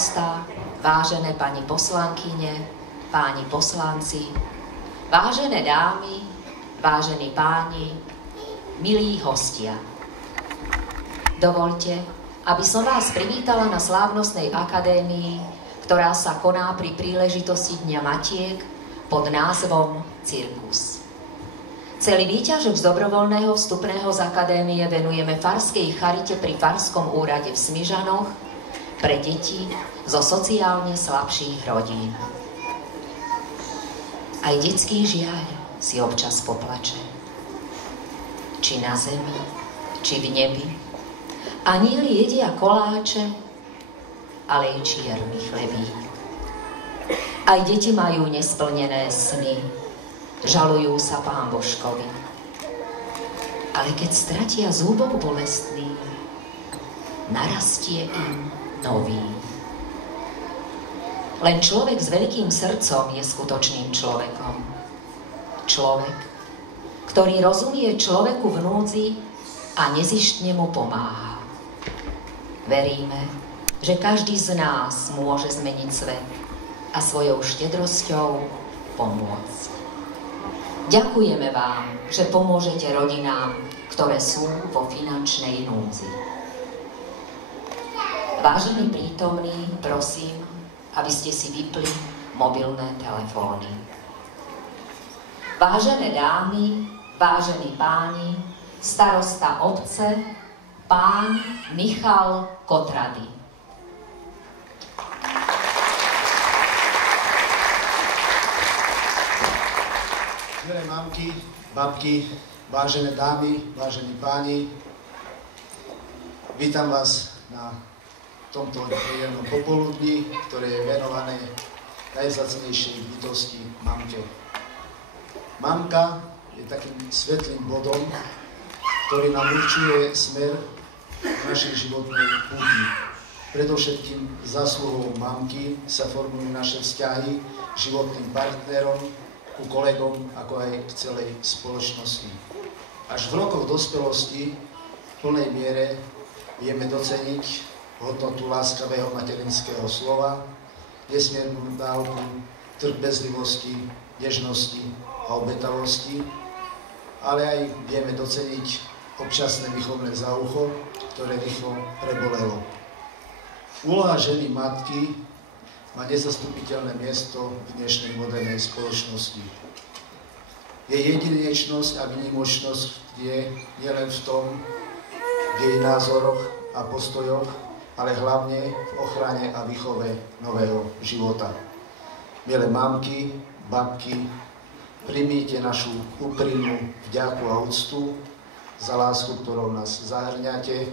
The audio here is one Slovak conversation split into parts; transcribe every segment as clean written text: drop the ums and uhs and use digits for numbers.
starosta, vážené pani poslankyne, páni poslanci, vážené dámy, vážení páni, milí hostia. Dovoľte, aby som vás privítala na slávnostnej akadémii, ktorá sa koná pri príležitosti Dňa Matiek pod názvom Cirkus. Celý výťažok z dobrovoľného vstupného z akadémie venujeme farskej charite pri Farskom úrade v Smižanoch pre deti zo sociálne slabších rodín. Aj detský žiaľ si občas poplače. Či na zemi, či v nebi. Anieli jedia koláče, ale i čierny chlebík. Aj deti majú nesplnené sny, žalujú sa Pán Božkovi. Ale keď stratia zúbok bolestný, narastie im nový. Len človek s veľkým srdcom je skutočným človekom. Človek, ktorý rozumie človeku v núdzi a nezištne mu pomáha. Veríme, že každý z nás môže zmeniť svet a svojou štedrosťou pomôcť. Ďakujeme vám, že pomôžete rodinám, ktoré sú vo finančnej núdzi. Vážení prítomní, prosím, aby ste si vypli mobilné telefóny. Vážené dámy, vážení páni, starosta obce, pán Michal Kotrady. Milé mamky, babky, vážené dámy, vážení páni, vítam vás na tomto príjemnom popoludní, ktoré je venované najvzácnejšej bytosti mamke. Mamka je takým svetlým bodom, ktorý nám určuje smer našej životnej púti. Predovšetkým zásluhou mamky sa formujú naše vzťahy k životným partnerom, ku kolegom, ako aj k celej spoločnosti. Až v rokoch dospelosti v plnej miere vieme doceniť hodnotu láskavého materinského slova, nesmiernu dávku trpezlivosti, nežnosti a obetavosti, ale aj vieme doceniť občasné výchovné za ucho, ktoré rýchlo prebolelo. Úloha ženy matky má nezastupiteľné miesto v dnešnej modernej spoločnosti. Jej jedinečnosť a výnimočnosť je nielen v tom, v jej názoroch a postojoch, ale hlavne v ochrane a výchove nového života. Milé mamky, babky, primíte našu úprimnú vďaku a úctu za lásku, ktorou nás zahrňate,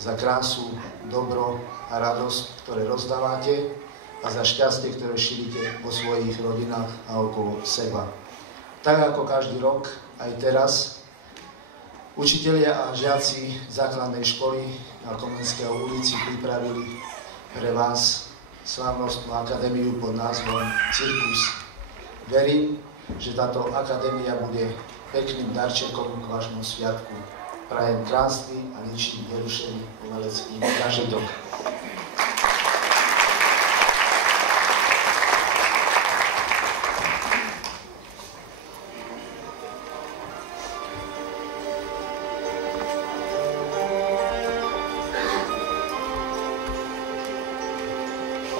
za krásu, dobro a radosť, ktoré rozdávate a za šťastie, ktoré šírite vo svojich rodinách a okolo seba. Tak ako každý rok, aj teraz, učitelia a žiaci základnej školy na Komenskej ulici pripravili pre vás slávnostnú akadémiu pod názvom Cirkus. Verím, že táto akadémia bude pekným darčekom k vášmu sviatku. Prajem krásny a ničím nerušený umelecký zážitok.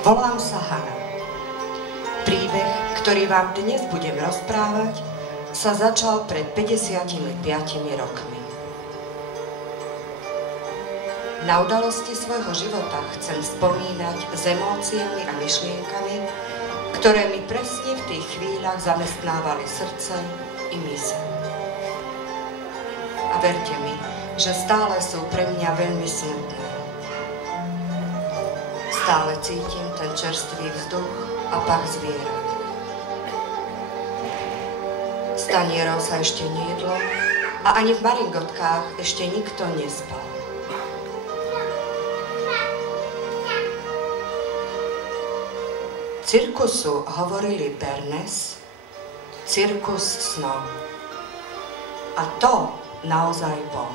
Volám sa Hana. Príbeh, ktorý vám dnes budem rozprávať, sa začal pred 55 rokmi. Na udalosti svojho života chcem spomínať s emóciami a myšlienkami, ktoré mi presne v tých chvíľach zamestnávali srdce i myseľ. A verte mi, že stále sú pre mňa veľmi smutné. Stále cítim ten čerstvý vzduch a pach zvierat. Z tanierov sa ešte nejedlo a ani v maringotkách ešte nikto nespal. Cirkusu hovorili Bernes, cirkus snov. A to naozaj bol.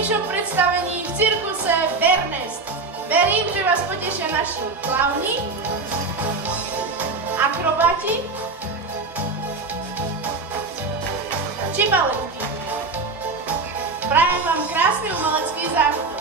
najúžasnejšom predstavení v cirkuse Bernest. Verím, že vás potešia naši klauni, akrobati či baletky. Prajem vám krásny umelecký zážitok.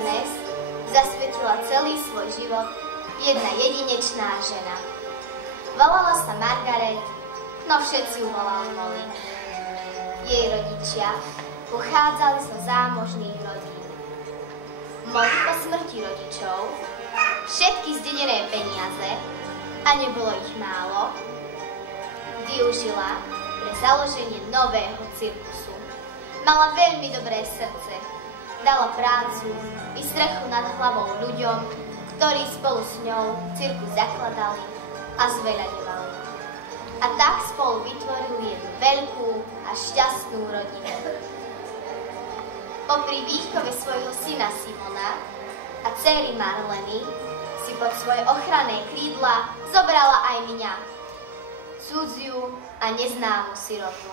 Ernest zasvetila celý svoj život jedna jedinečná žena. Volala sa Margaret, no všetci ju volali Molly. Jej rodičia pochádzali zo zámožných rodín. Molly po smrti rodičov všetky zdedené peniaze, a nebolo ich málo, využila pre založenie nového cirkusu. Mala veľmi dobré srdce, dala prácu i strechu nad hlavou ľuďom, ktorí spolu s ňou cirkus zakladali a zveľaďovali. A tak spolu vytvorili jednu veľkú a šťastnú rodinu. Popri výchove svojho syna Simona a dcéry Marleny si pod svoje ochranné krídla zobrala aj mňa, cudziu a neznámu sirotu.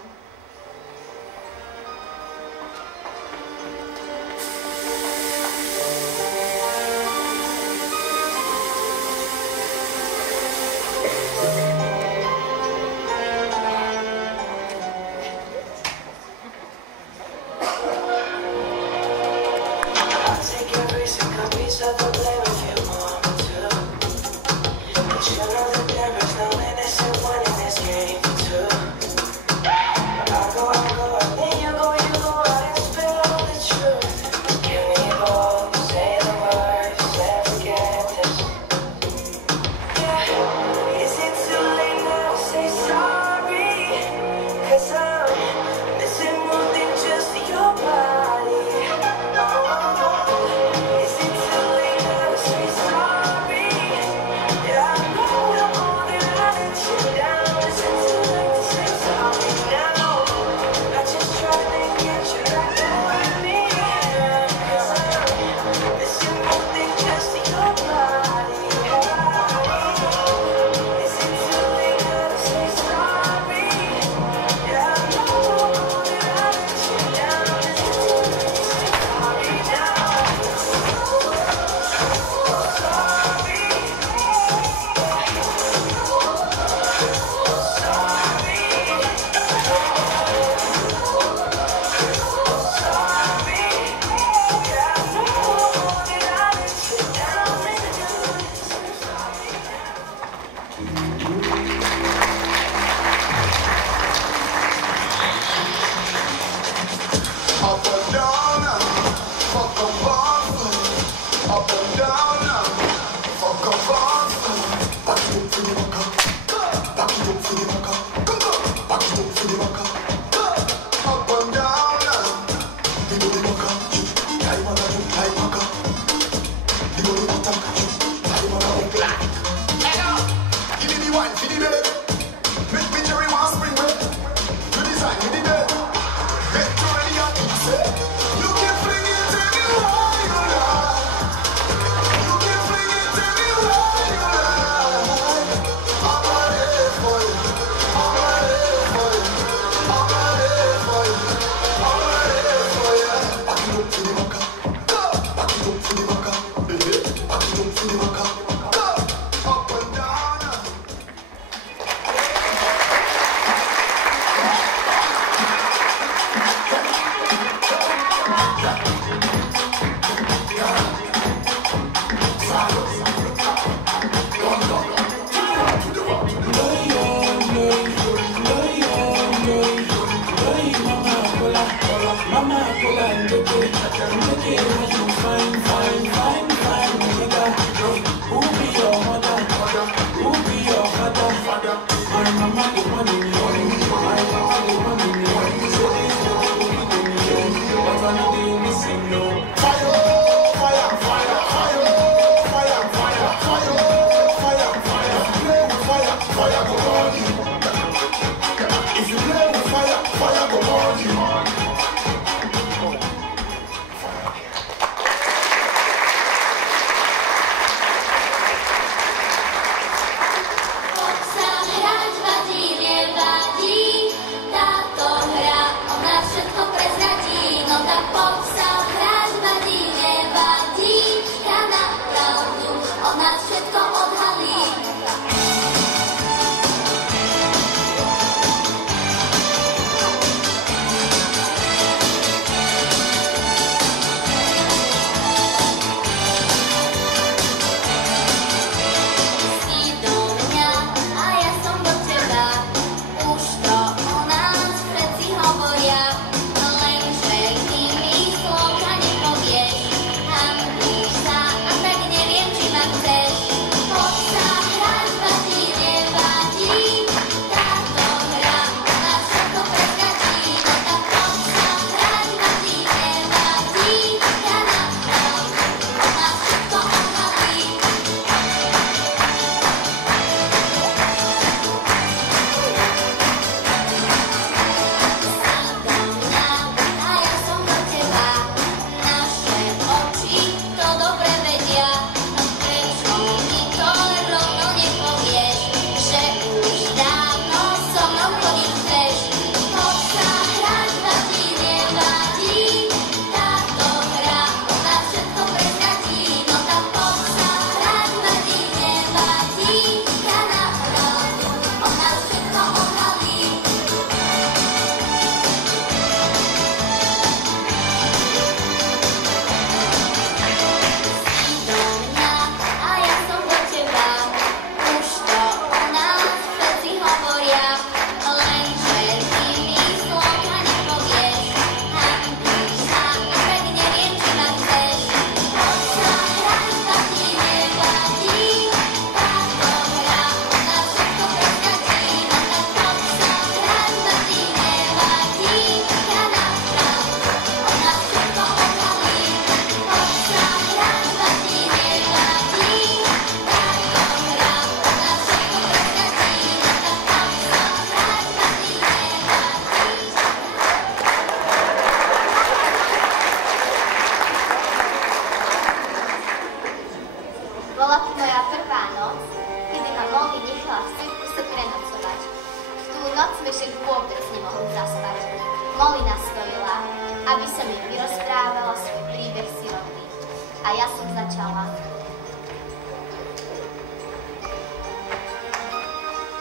A ja som začala.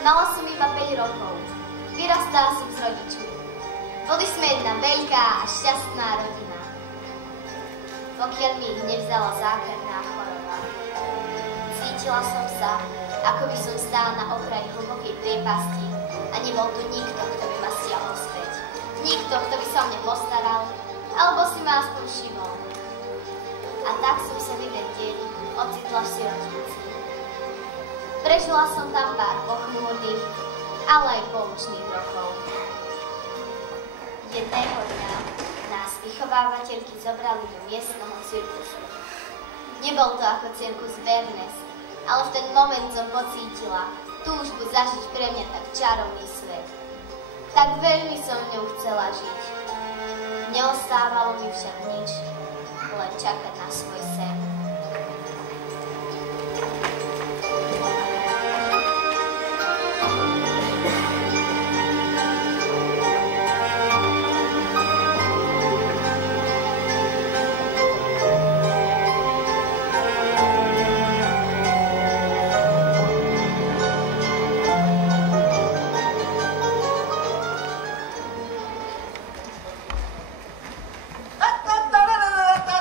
Mala som iba 5 rokov. Vyrastala som s rodičmi. Boli sme jedna veľká a šťastná rodina. Pokiaľ mi ich nevzala zákerná choroba. Cítila som sa, ako by som stála na okraji hlbokej priepasti a nebol tu nikto, kto by ma stiahol späť. Nikto, kto by sa o mne postaral, alebo si ma aspoň všimol. A tak som sa v jeden deň ocitla v sirotnici. Prežila som tam pár pochmúrnych, ale aj poučných rokov. Jedného dňa nás vychovávateľky zobrali do miestneho cirkusu. Nebol to ako cirkus Vernes, ale v ten moment som pocítila túžbu zažiť pre mňa tak čarovný svet. Tak veľmi som v ňom chcela žiť. Neostávalo mi však nič, len čakať na svoj sen.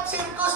Cirkus,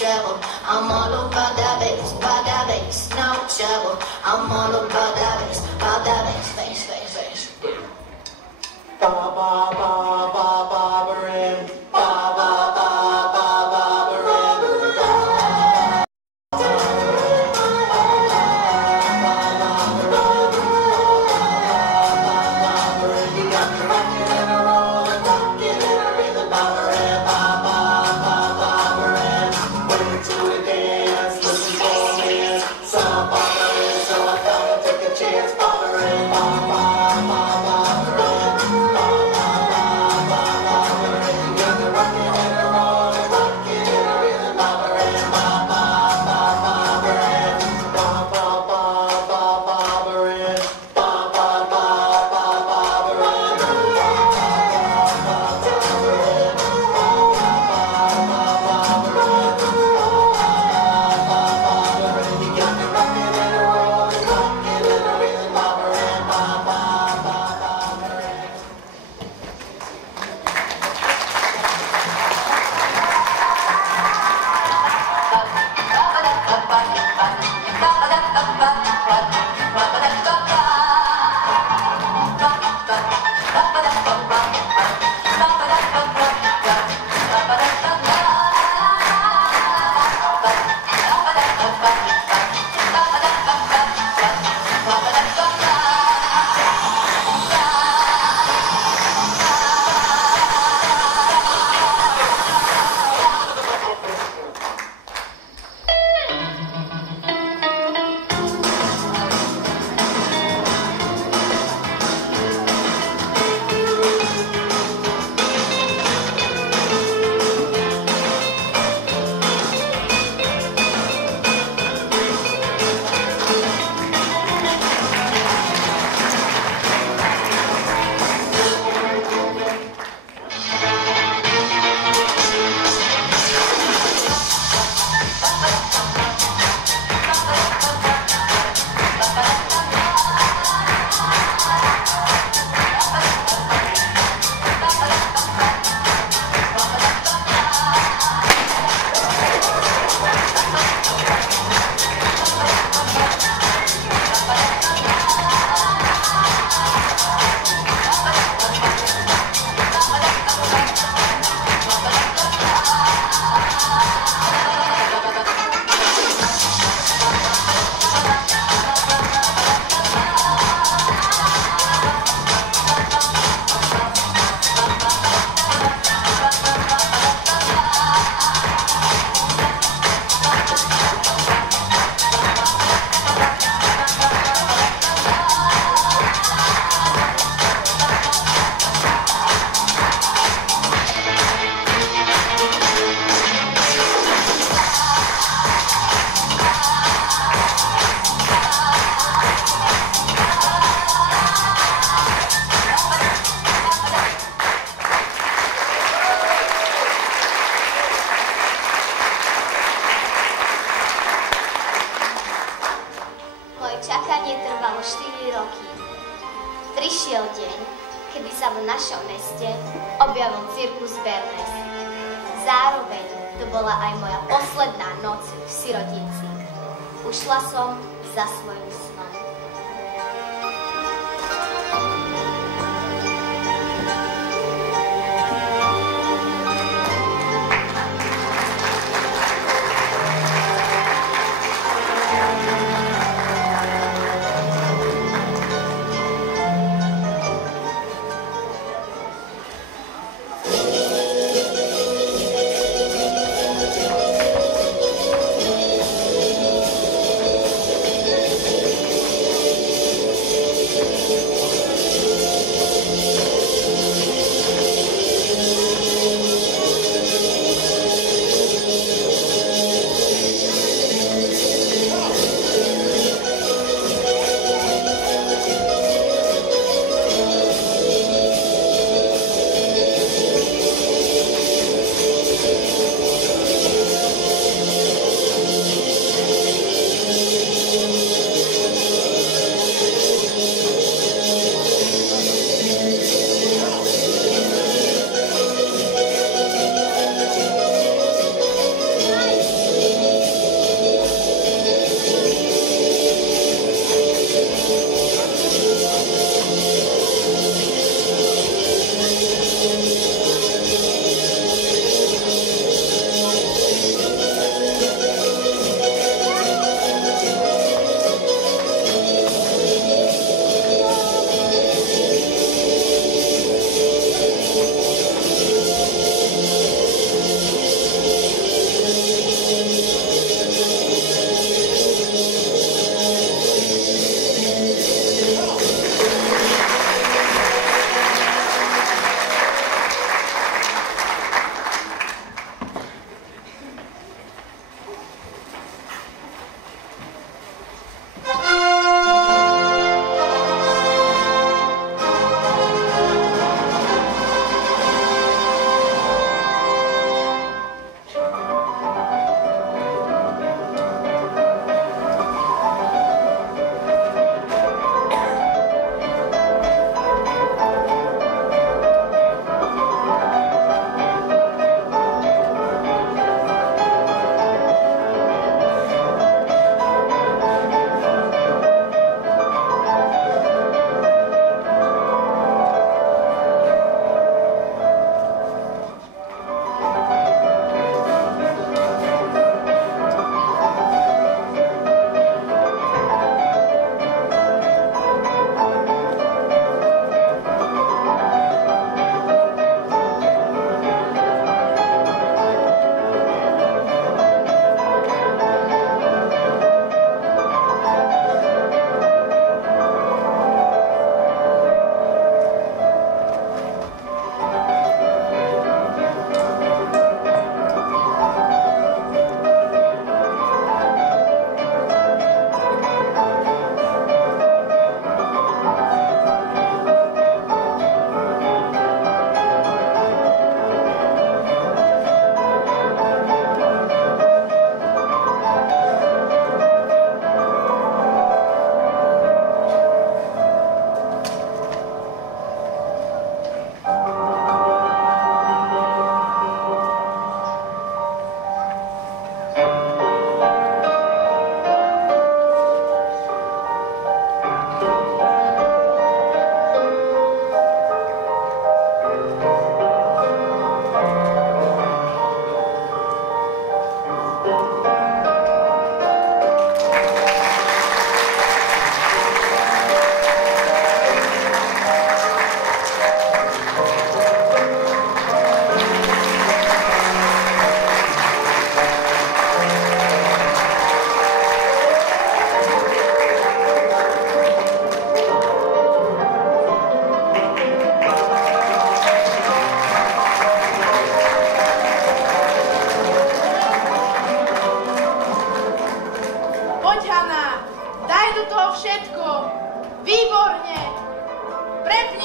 trouble. I'm all about that bass, no trouble. I'm all about that bass, bass, bass, bass. Ba ba ba ba ba ba ba ba ba ba ba Prišiel deň, kedy sa v našom meste objavil cirkus Bernes. Zároveň to bola aj moja posledná noc v sirotici. Ušla som za svojím snom.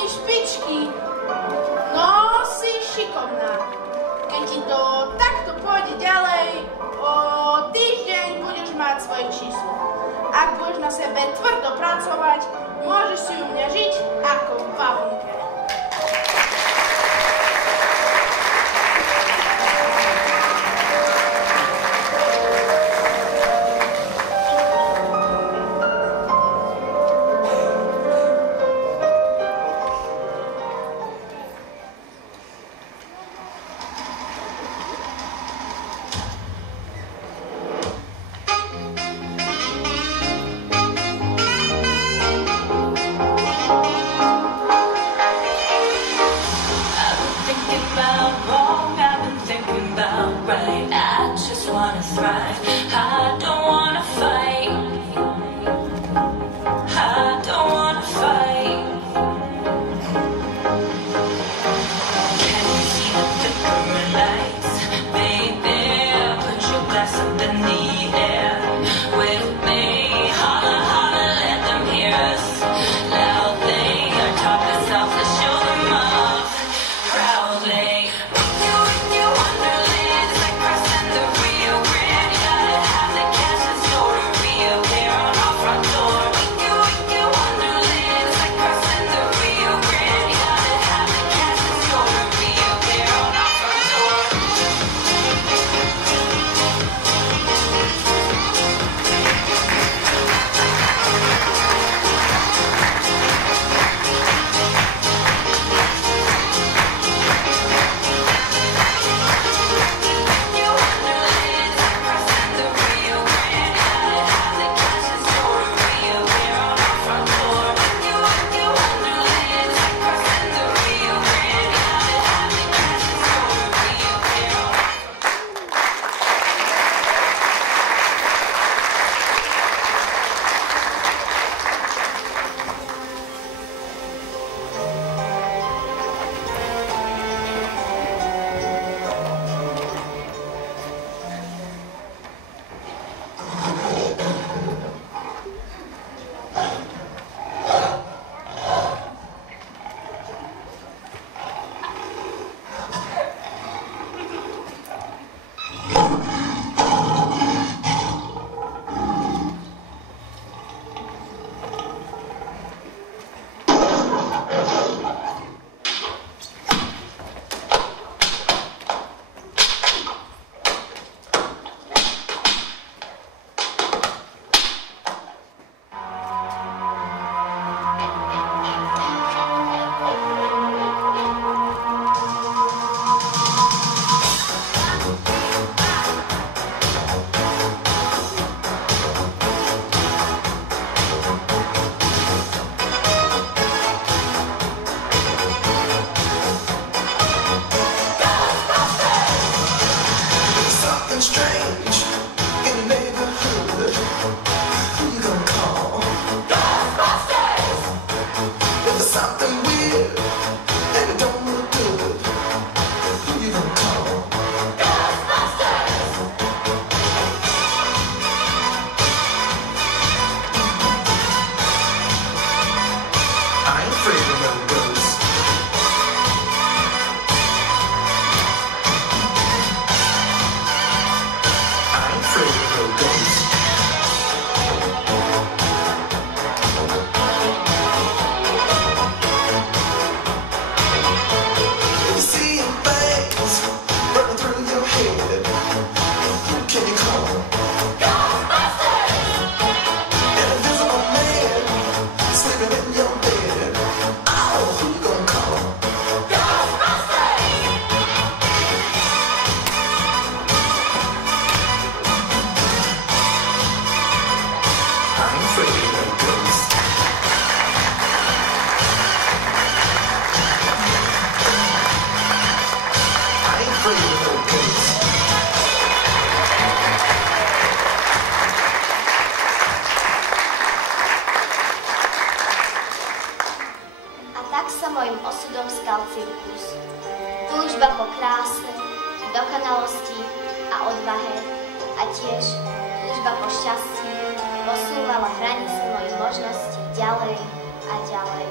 si špičky. No, si šikovná. Keď ti to takto pôjde ďalej, o týždeň budeš mať svoje číslo. Ak budeš na sebe tvrdo pracovať, môžeš si u mňa žiť ako v bavlnke. dokonalosti a odvahe a tiež túžba po šťastí posúvala hranice mojich možností ďalej a ďalej.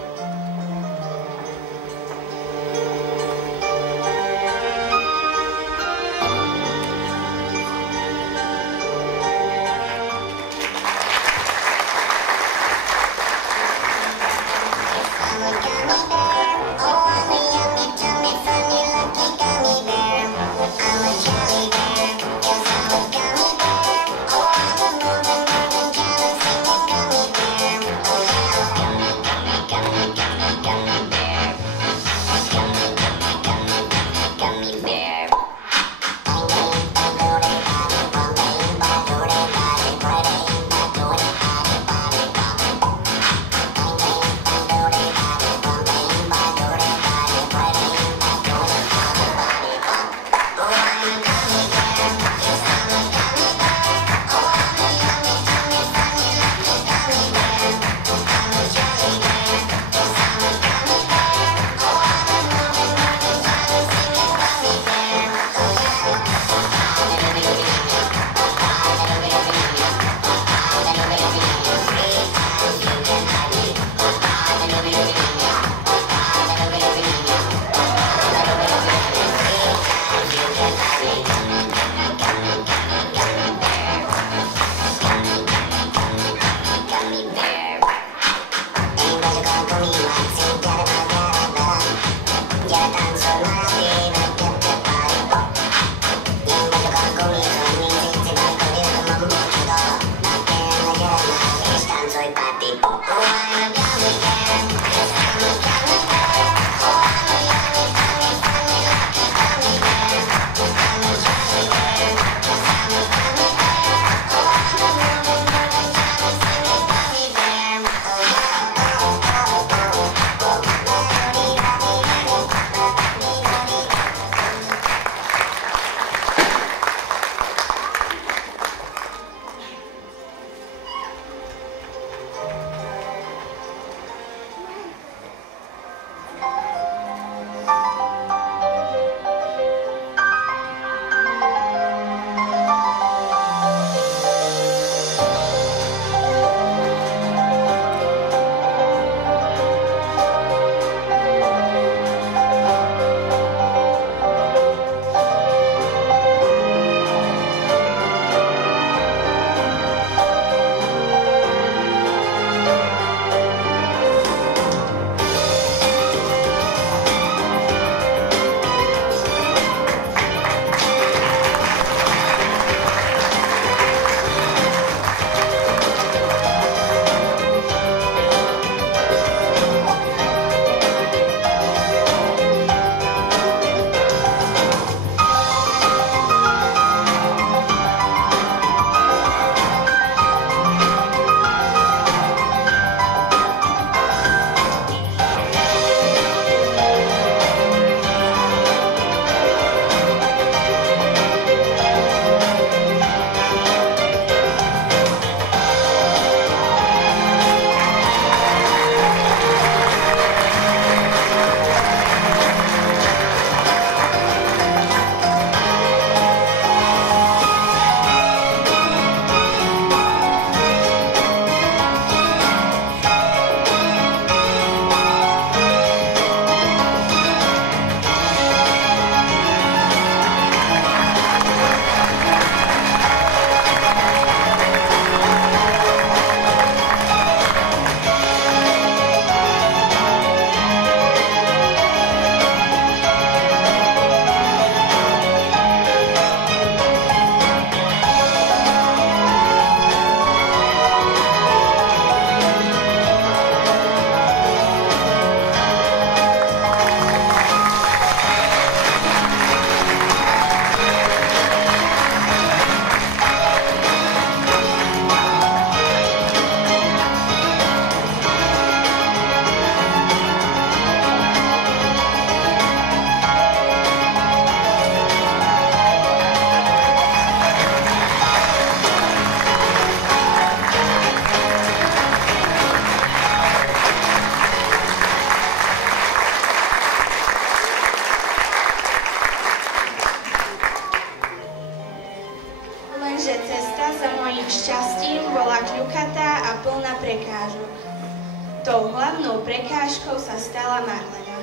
Marlena.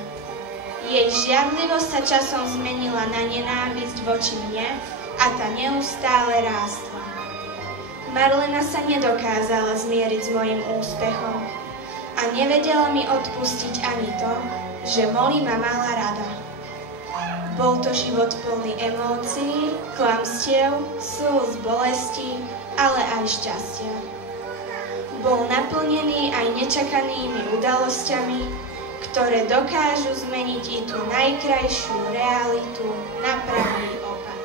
Jej žiarlivosť sa časom zmenila na nenávisť voči mne a tá neustále rástla. Marlena sa nedokázala zmieriť s mojim úspechom a nevedela mi odpustiť ani to, že Molly ma mala rada. Bol to život plný emócií, klamstiev, slz, bolesti, ale aj šťastia. Bol naplnený aj nečakanými udalosťami, ktoré dokážu zmeniť i tú najkrajšiu realitu na pravý opak.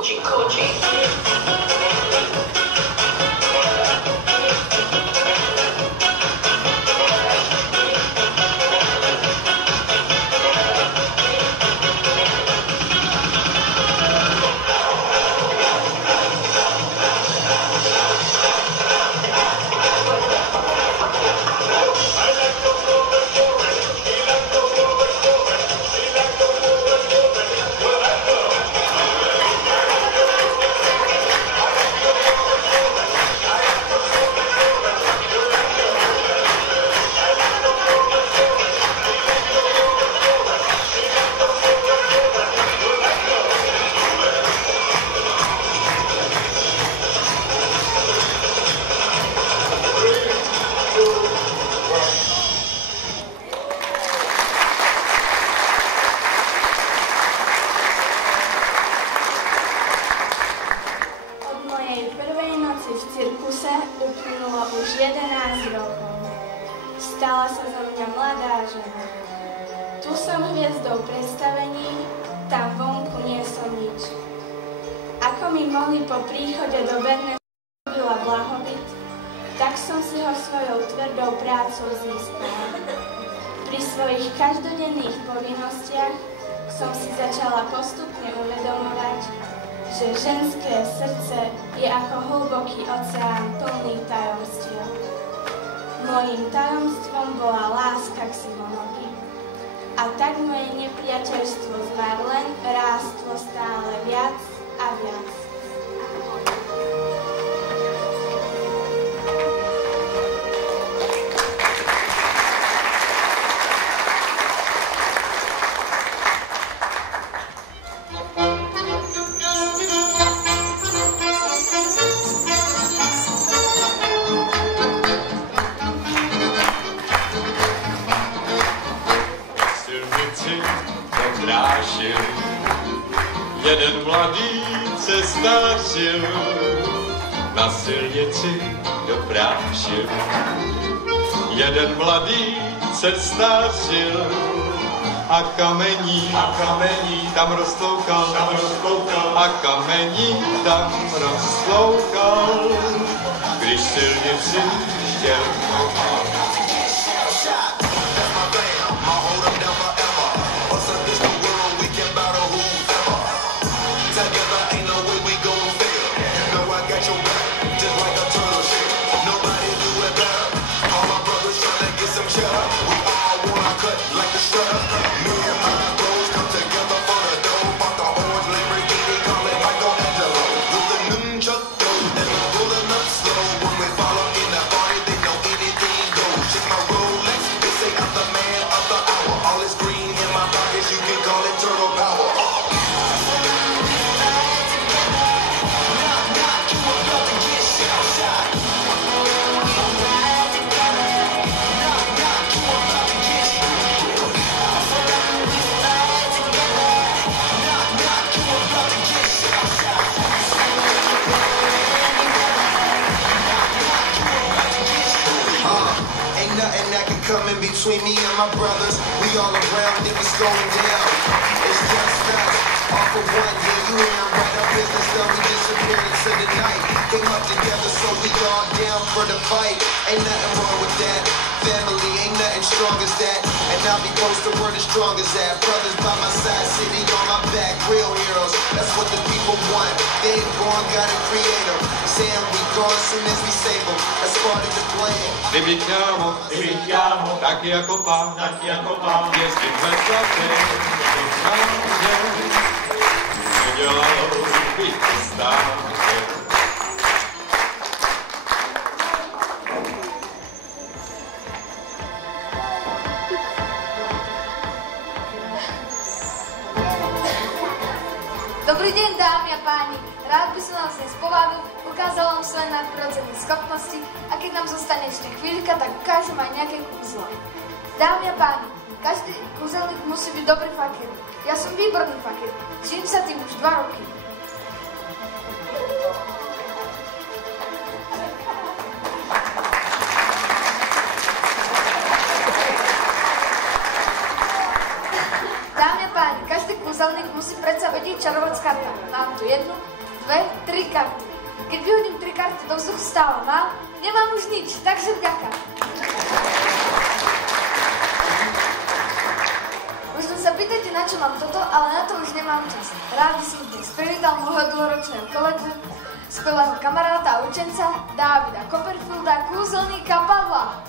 koči. Každodenných povinnostiach som si začala postupne uvedomovať, že ženské srdce je ako hlboký oceán plný tajomstiev. Mojím tajomstvom bola láska k Simonovi. A tak moje nepriateľstvo s Marlen rástlo stále viac a viac. Jeden mladý cestářil, na silnici doprášil. Jeden mladý cestářil a kamení tam roztloukal. A kamení tam roztloukal, když silnici chtěl pomáhat. Between me and my brothers, we all around, niggas going down. It's just us, all for one. Yeah, you hear right up business, then we disappeared into the night. Came up together, so we all down for the fight. Ain't nothing wrong with that. Family ain't nothing strong as that. And I'll be close to where the strongest at. Brothers by my side, city on my back, real heroes. That's what the people want. They ain't born, gotta create them. Saying we gone soon as we save them. That's part of the plan. Kdyby kámo, taky jako pán, jezdit ve zlatém vycházě, nedělal bych stáže. Dobrý deň, dámy a páni. Rád by som vám dnes povadil, ukázal vám svoje nadprirodzené schopnosti a keď nám zostane ešte chvíľka, tak ukážem aj nejaké kúzlo. Dámy a páni, každý kúzelník musí byť dobrý fakir. Ja som výborný fakir. Žijím sa tým už 2 roky. Dámy a páni, každý kúzelník kúzelník musí predsa vedieť čarovať s kartami. Mám tu 1, 2, 3 karty. Keď vyhodím 3 karty do vzduchu, stále mám, nemám už nič, takže vďaka. Možno sa pýtate, na čo mám toto, ale na to už nemám čas. Rád by som dnes privítal môjho dlhoročného kolegu, skvelého kamaráta a učenca Dávida Copperfielda, kúzelníka Pavla.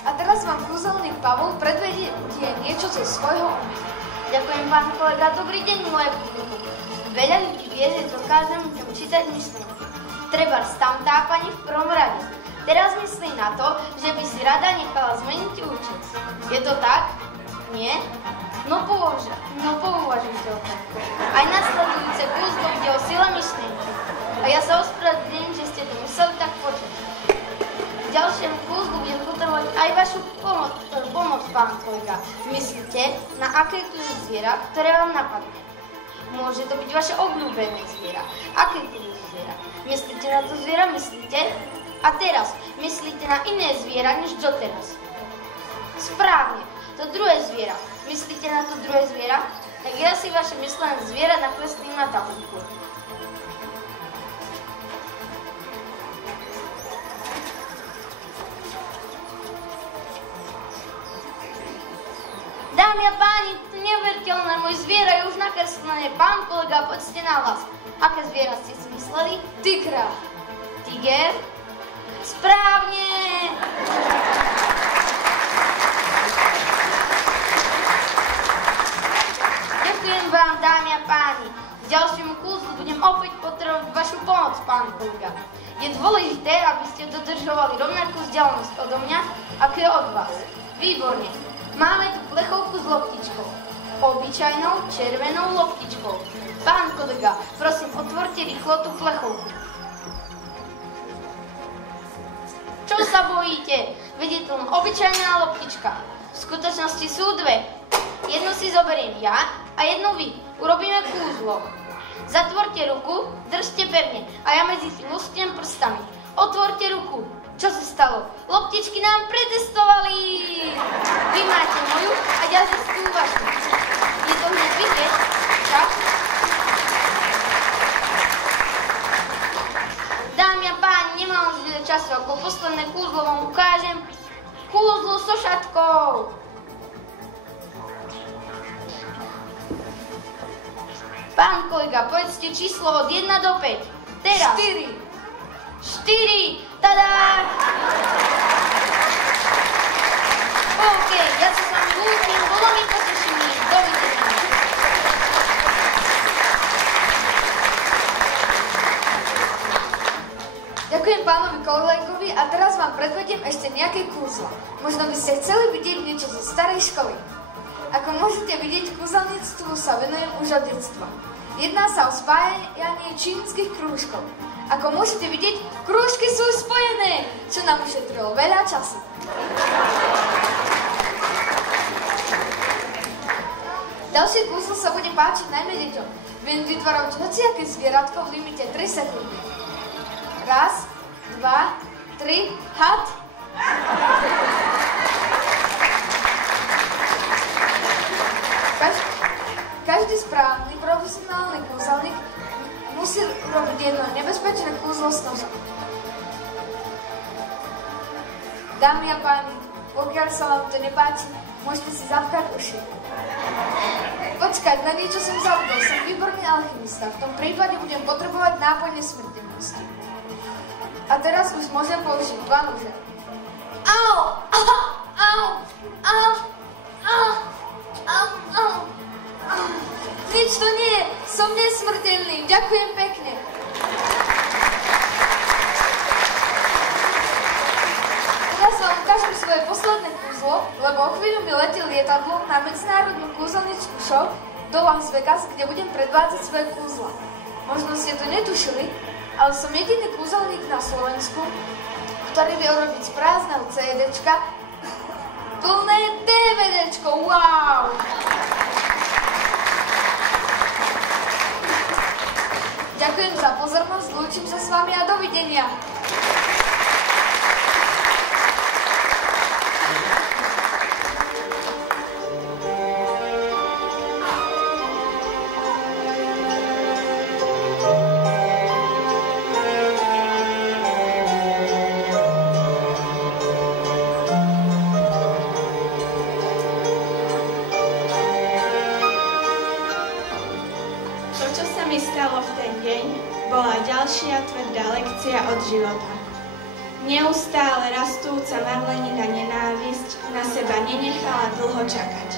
A teraz vám kúzelník Pavol predvedie niečo zo svojho umenia. Ďakujem, pán kolega. Dobrý deň, moje publikum. Veľa ľudí vie, že dokážem čítať myšlienky. Trebárs tamtá pani v prvom rade. Teraz myslí na to, že by si rada nechala zmeniť účes. Je to tak? Nie? No pouvažujte o tom. Aj nasledujúce kúzlo ide o sile myšlienky. A ja sa ospravedlňujem, že ste to museli tak počuť. V ďalším kúzlu budem potrebovať aj vašu pomoc, pán kolega. Myslíte na akékoľvek zviera, ktoré vám napadne. Môže to byť vaše obľúbené zviera. Akékoľvek zviera. Myslíte na to zviera? Myslíte? A teraz, myslíte na iné zviera, než doteraz. Správne, to druhé zviera. Myslíte na to druhé zviera? Tak ja si vaše myslené zviera nakreslím na tabuľku. Dámy a páni, to neuveriteľné, môj zviera je už nakreslené. Pán kolega, poďte na hlas. Aké zviera ste si mysleli? Tigra. Tiger? Správne! Ďakujem vám, dámy a páni. V ďalším kúzlu budem opäť potrebovať vašu pomoc, pán kolega. Je dôležité, aby ste dodržovali rovnakú vzdialenosť odo mňa, ako je od vás. Výborne. Máme tu plechovku s loptičkou. Obyčajnou červenou loptičkou. Pán kolega, prosím, otvorte rýchlo tú plechovku. Čo sa bojíte? Veď je to len obyčajná loptička. V skutočnosti sú dve. Jednu si zoberiem ja a jednu vy. Urobíme kúzlo. Zatvorte ruku, držte pevne a ja medzi tým lusknem prstami. Otvorte ruku. Čo sa stalo? Loptičky nám pretestovali. Vy máte moju a ja zase tú vašu. Je to hneď vidieť, však? Dámy a páni, nemám už veľa času, ako posledné kúzlo vám ukážem. Kúzlo so šatkou. Pán kolega, povedzte číslo od 1 do 5. Teraz. 4. Tada! OK, ja sa s vami lúčim, bolo mi potešením. Dovidenia. Ďakujem pánovi kolegovi a teraz vám predvediem ešte nejaké kúzlo. Možno by ste chceli vidieť niečo zo starej školy. Ako môžete vidieť, kúzelníctvu sa venujem už od detstva. Jedná sa o spájanie čínskych krúžkov. Ako môžete vidieť, krúžky sú spojené, čo nám ušetrilo veľa času. Ďalšie kúzlo sa bude páčiť najmä deťom. Viem vytvárať hociaké zvieratko v limite 3 sekundy. 1, 2, 3, had! Každý správny profesionálny kúzelník musí robiť jedno nebezpečné kúzlo s nožom. Dámy a páni, pokiaľ sa vám to nepáči, môžete si zatkať uši. Počkať, na niečo som zabudol, som výborný alchymista. V tom prípade budem potrebovať nápoj nesmrteľnosti. A teraz už môžem použiť 2 nože. Au! Au! Au! Au! Au! Au! Au! Nič to nie je, som nesmrteľný. Ďakujem pekne. Teraz vám ukážem svoje posledné kúzlo, lebo o chvíľu mi letí lietadlo na medzinárodnú kúzelničnú show do Las Vegas, kde budem predvádzať svoje kúzla. Možno ste to netušili, ale som jediný kúzelník na Slovensku, ktorý vie urobiť z prázdneho CDčka plné DVDčko. Wow! Ďakujem za pozornosť, lúčim sa s vami a dovidenia. bola ďalšia tvrdá lekcia od života. Neustále rastúca Marlenina nenávisť na seba nenechala dlho čakať.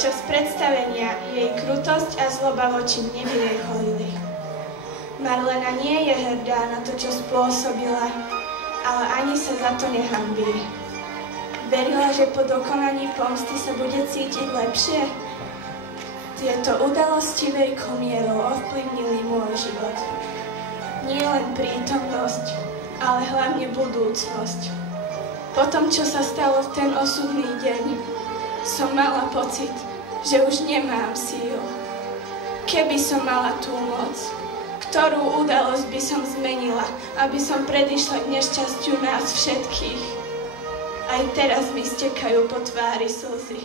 Počas predstavenia jej krutosť a zloba voči mne vyvrcholili. Marlena nie je hrdá na to, čo spôsobila, ale ani sa za to nehanbí. Verila, že po dokonaní pomsty sa bude cítiť lepšie. Tieto udalosti veľkou mierou ovplyvnili môj život. Nie len prítomnosť, ale hlavne budúcnosť. Po tom, čo sa stalo v ten osudný deň, som mala pocit, že už nemám síl. Keby som mala tú moc, ktorú udalosť by som zmenila, aby som predišla k nešťastiu nás všetkých. Aj teraz mi stekajú po tvári slzy.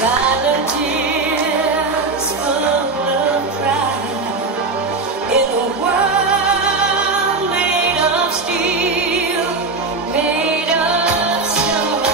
Silent tears full of pride in a world made of steel, made of stone.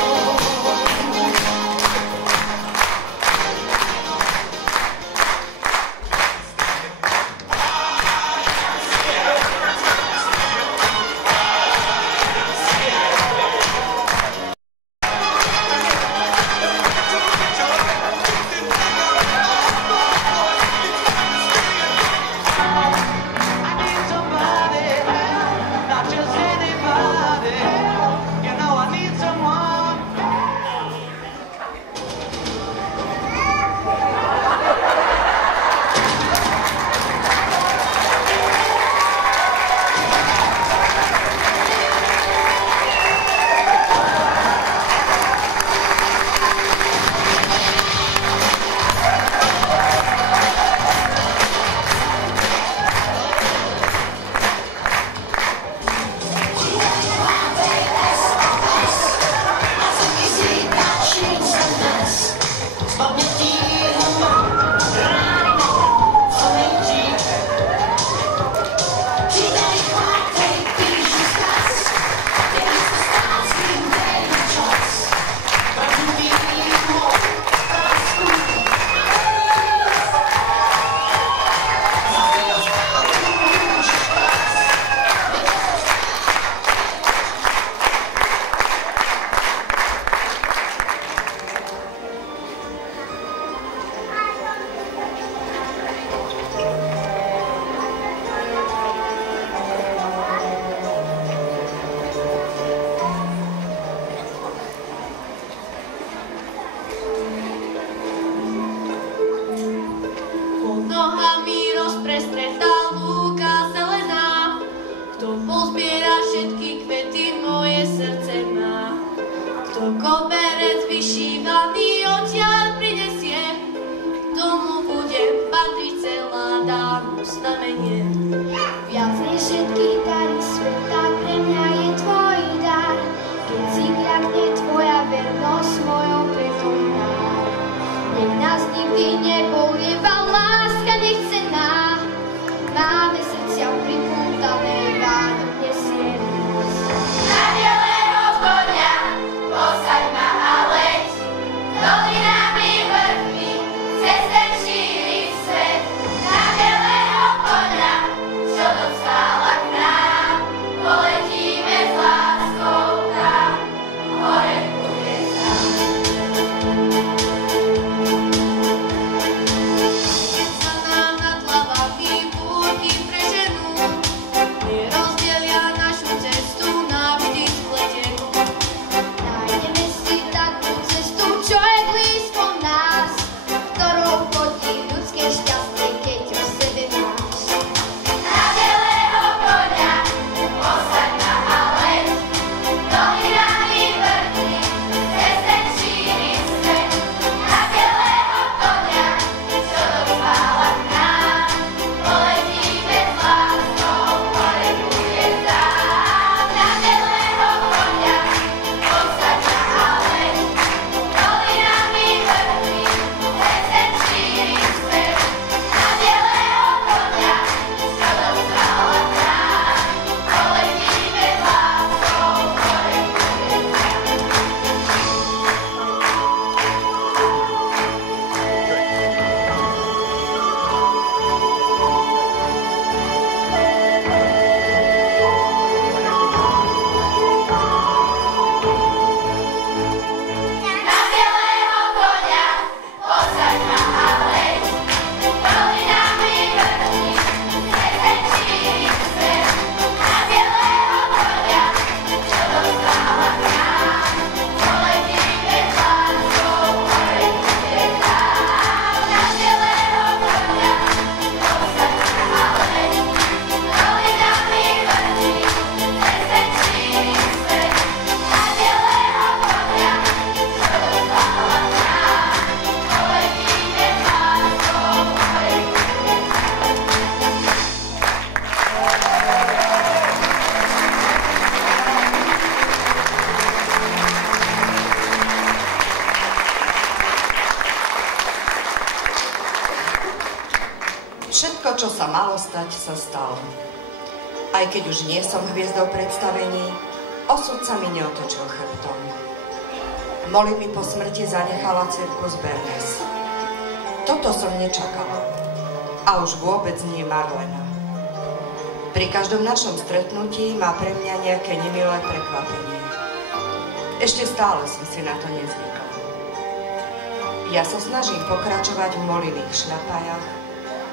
Všetko, čo sa malo stať, sa stalo. Aj keď už nie som hviezdou predstavení, osud sa mi neotočil chrbtom. Molly mi po smrti zanechala cirkus Bernes. Toto som nečakala. A už vôbec nie Marlena. Pri každom našom stretnutí má pre mňa nejaké nemilé prekvapenie. Ešte stále som si na to nezvykla. Ja sa snažím pokračovať v Mollyných šľapajach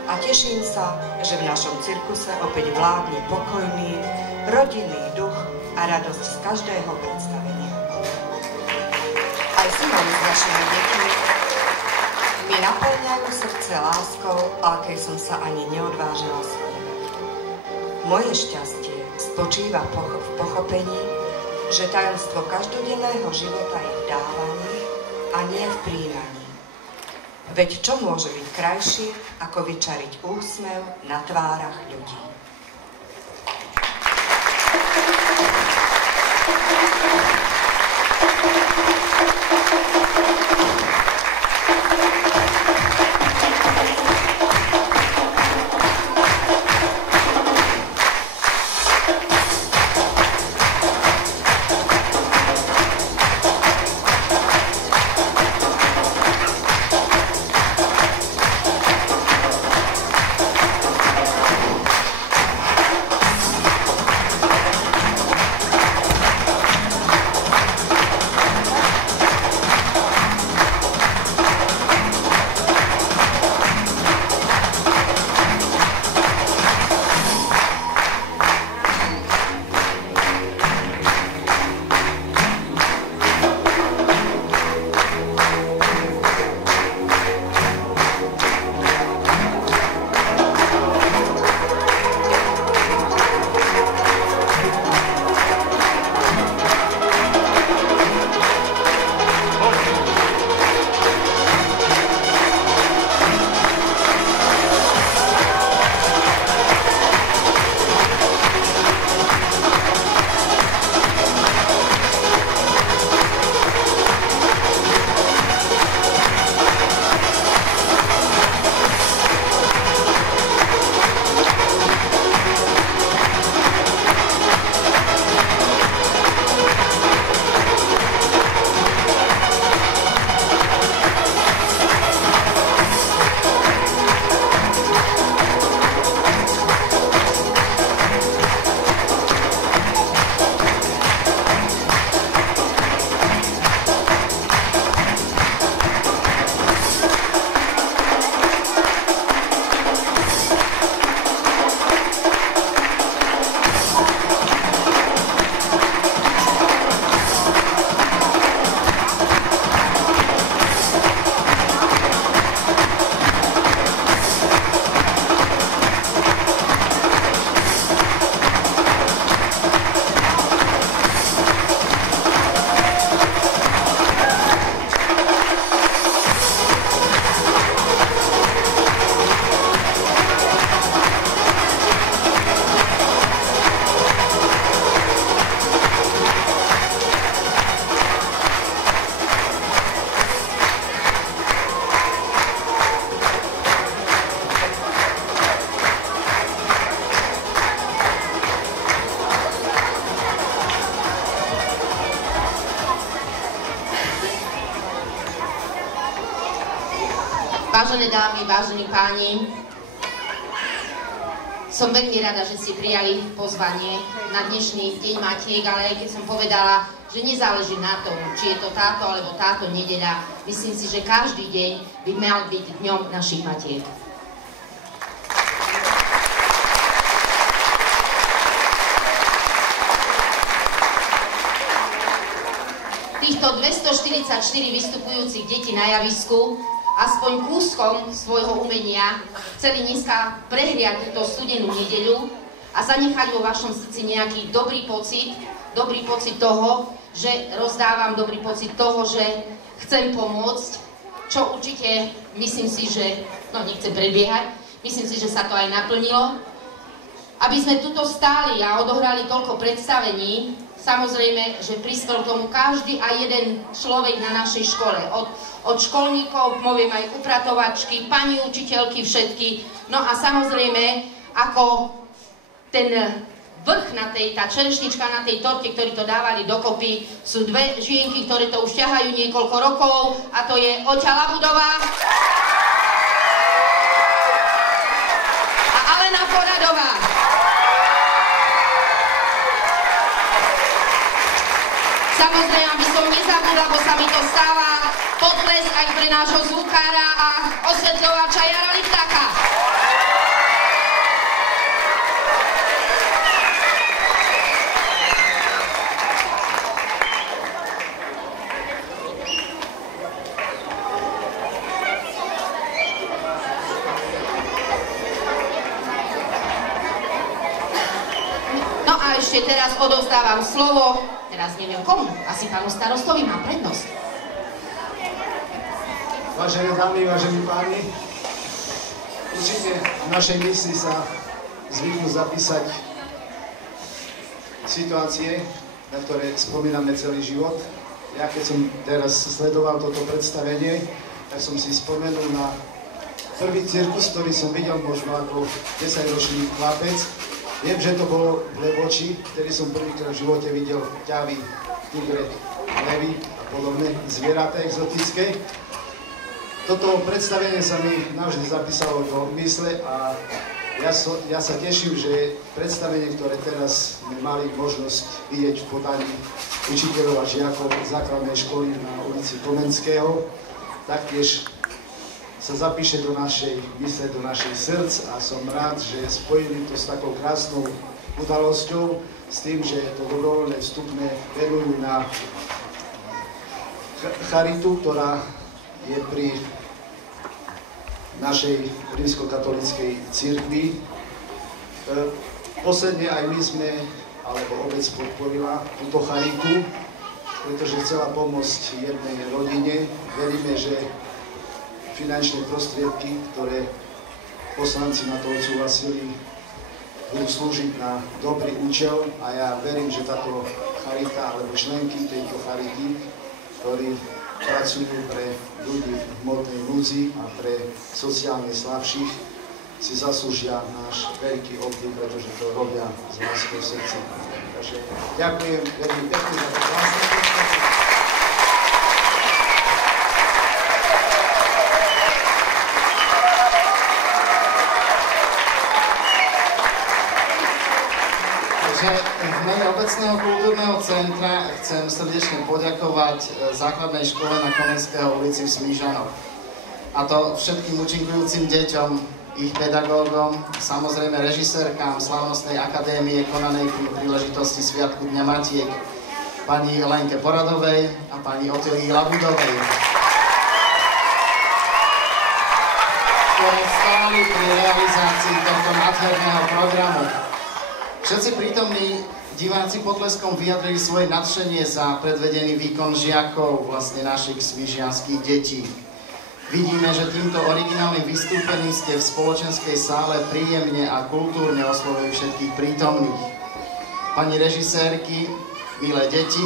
a teším sa, že v našom cirkuse opäť vládne pokojný, rodinný duch a radosť z každého predstavenia. Aj synovi s našimi deťmi mi naplňajú srdce láskou, akej som sa ani neodvážila snívať. Moje šťastie spočíva v pochopení, že tajomstvo každodenného života je v dávaní a nie v prijímaní. Veď čo môže byť krajšie, ako vyčariť úsmev na tvárach ľudí? Vážené dámy, vážení páni, som veľmi rada, že ste prijali pozvanie na dnešný Deň Matiek, ale aj keď som povedala, že nezáleží na tom, či je to táto alebo táto nedeľa, myslím si, že každý deň by mal byť dňom našich matiek. Týchto 244 vystupujúcich detí na javisku aspoň kúskom svojho umenia chceli dneska prehriať túto studenú nedeľu a zanechať vo vašom srdci nejaký dobrý pocit toho, že rozdávam, dobrý pocit toho, že chcem pomôcť, čo určite myslím si, že, nechcem predbiehať, myslím si, že sa to aj naplnilo. Aby sme tuto stáli a odohrali toľko predstavení, samozrejme, že prispel k tomu každý a jeden človek na našej škole. Od školníkov, poviem aj upratovačky, pani učiteľky, všetky. No a samozrejme, ako ten vrch na tá čerešnička na tej torte, ktorí to dávali dokopy, sú dve žienky, ktoré to už ťahajú niekoľko rokov, a to je Oťa Labudová a Alena Poradová. Samozrejme, aby som nezabudla, bo sa mi to stáva, potlesk aj pre nášho zvukára a osvetľovača Jara Liptáka. No a ešte teraz odovzdávam slovo, teraz neviem komu, asi pánu starostovi, má prednosť. Vážené dámy, vážení páni, určite v našej mysli sa zvyknú zapísať situácie, na ktoré spomíname celý život. Ja keď som teraz sledoval toto predstavenie, tak som si spomenul na prvý cirkus, ktorý som videl možno ako 10-ročný chlapec. Viem, že to bolo v Levoči, ktorý som prvýkrát v živote videl ťavy, tigre, levy a podobné zvieratá exotické. Toto predstavenie sa mi navždy zapísalo do mysle a ja sa teším, že predstavenie, ktoré teraz sme mali možnosť vidieť v podaní učiteľov a žiakov základnej školy na ulici Komenského, taktiež sa zapíše do našej mysle, do našej srdc a som rád, že spojili to s takou krásnou udalosťou, s tým, že to dobrovoľné vstupné venujú na charitu, ktorá je pri našej rímskokatolíckej cirkvi. Posledne aj my sme, alebo obec podporila túto charitu, pretože chcela pomôcť jednej rodine. Veríme, že finančné prostriedky, ktoré poslanci na to odsúhlasili, budú slúžiť na dobrý účel a ja verím, že táto charita alebo členky tejto charity, ktorí pracujú pre ľudí v hmotnej núdzi a pre sociálne slabších, si zaslúžia náš veľký obdiv, pretože to robia z láskou srdca. Takže ďakujem veľmi pekne za to vlastné. V mene Obecného kultúrneho centra chcem srdečne poďakovať základnej škole na Komenského ulici v Smížanoch. A to všetkým účinkujúcim deťom, ich pedagógom, samozrejme režisérkám Slávnostnej akadémie konanej pri príležitosti Sviatku Dňa Matiek, pani Lenke Poradovej a pani Otylii Labudovej, ktoré stáli pri realizácii tohto nádherného programu. Všetci prítomní diváci potleskom vyjadrili svoje nadšenie za predvedený výkon žiakov, vlastne našich smížianských detí. Vidíme, že týmto originálnym vystúpením ste v spoločenskej sále príjemne a kultúrne oslovili všetkých prítomných. Pani režisérky, milé deti,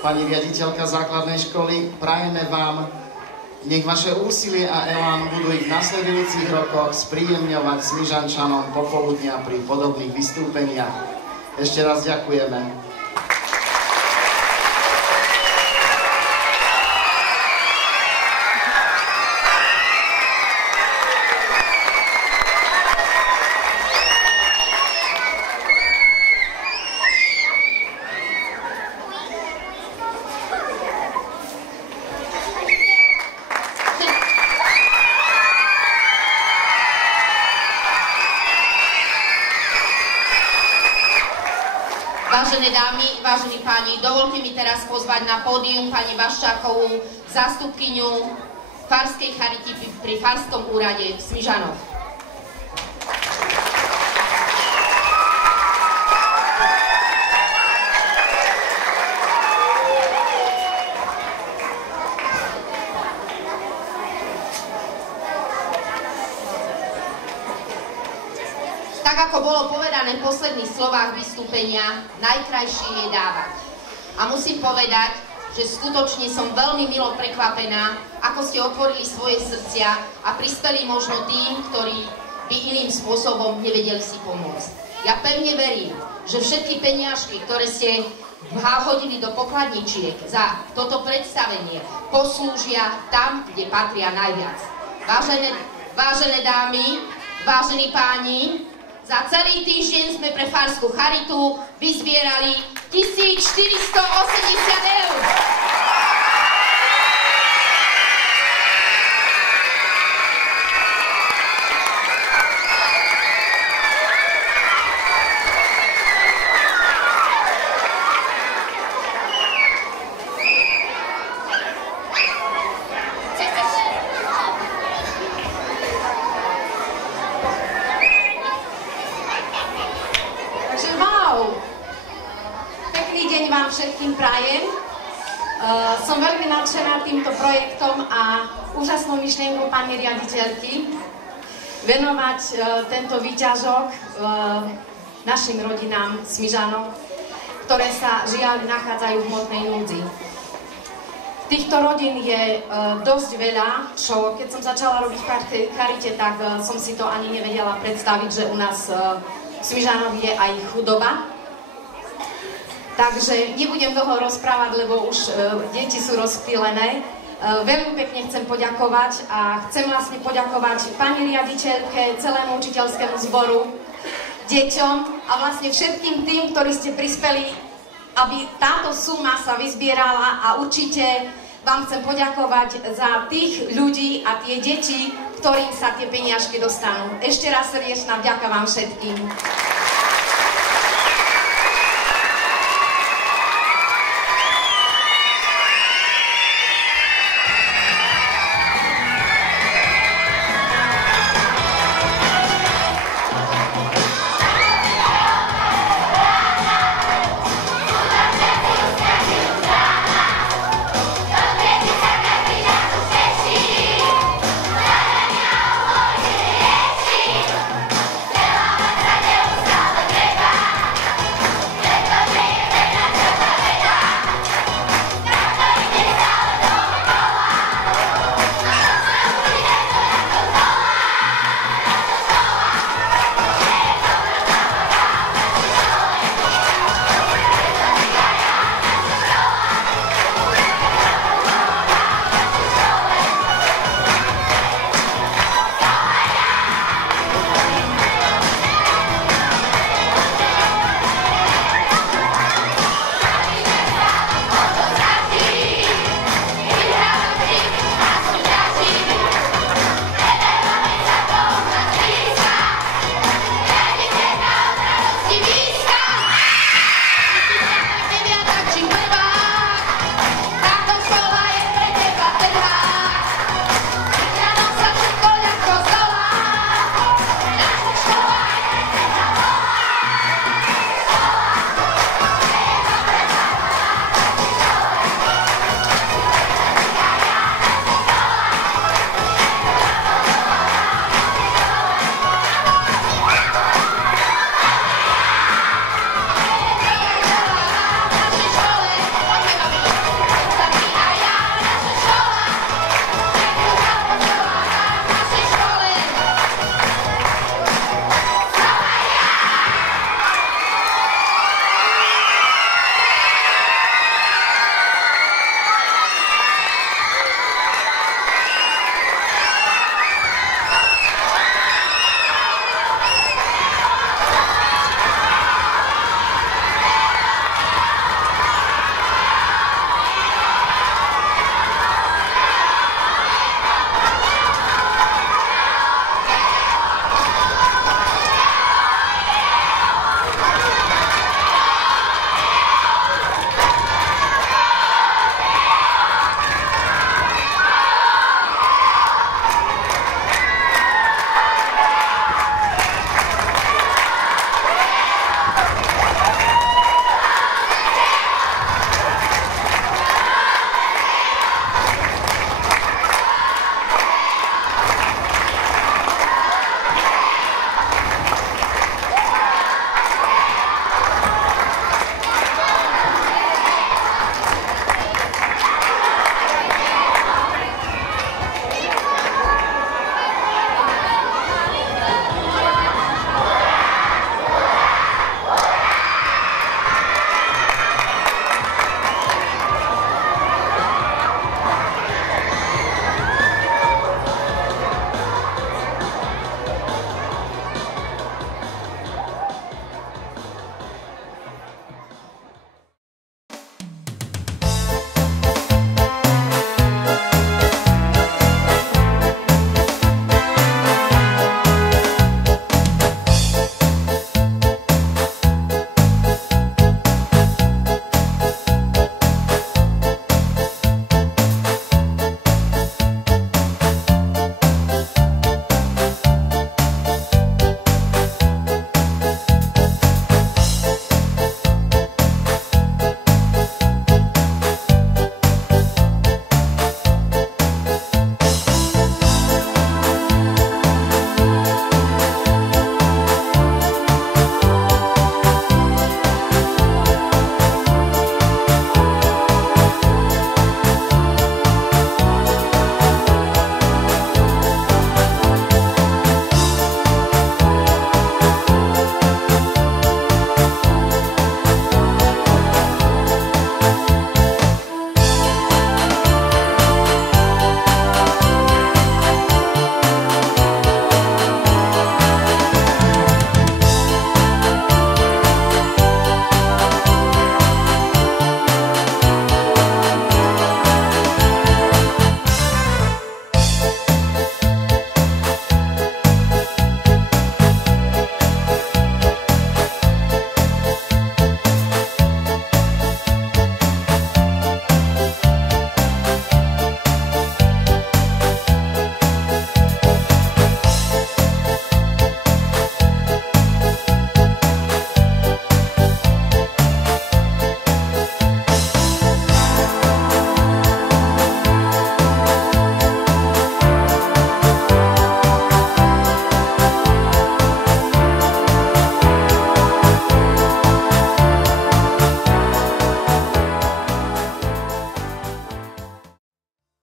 pani riaditeľka základnej školy, prajeme vám, nech vaše úsilie a elán budú ich v nasledujúcich rokoch spríjemňovať Smižančanom popoludnia pri podobných vystúpeniach. Ešte raz ďakujeme. Vážené dámy, vážení páni, dovolte mi teraz pozvať na pódium pani Vaščákovú, zástupkyňu farskej charity pri Farskom úrade v Smižanoch. Tak ako bolo povedané v posledných slovách vystúpenia, najkrajšie je dávať. A musím povedať, že skutočne som veľmi milo prekvapená, ako ste otvorili svoje srdcia a prispeli možno tým, ktorí by iným spôsobom nevedeli si pomôcť. Ja pevne verím, že všetky peniažky, ktoré ste hodili do pokladničiek za toto predstavenie, poslúžia tam, kde patria najviac. Vážené dámy, vážení páni, za celý týždeň sme pre Farskú charitu vyzbierali 1480 eur. Všetkým prajem. Som veľmi nadšená týmto projektom a úžasnou myšlienkou pani riaditeľky venovať tento výťažok našim rodinám Smižanov, ktoré sa žiaľ nachádzajú v hmotnej núdzi. Týchto rodín je dosť veľa, čo keď som začala robiť v charite, tak som si to ani nevedela predstaviť, že u nás v Smižanoch je aj chudoba. Takže nebudem dlho rozprávať, lebo už deti sú rozptýlené. Veľmi pekne chcem poďakovať a chcem vlastne poďakovať pani riaditeľke, celému učiteľskému zboru, deťom a vlastne všetkým tým, ktorí ste prispeli, aby táto suma sa vyzbierala a určite vám chcem poďakovať za tých ľudí a tie deti, ktorým sa tie peniažky dostanú. Ešte raz srdečná vďaka vám všetkým.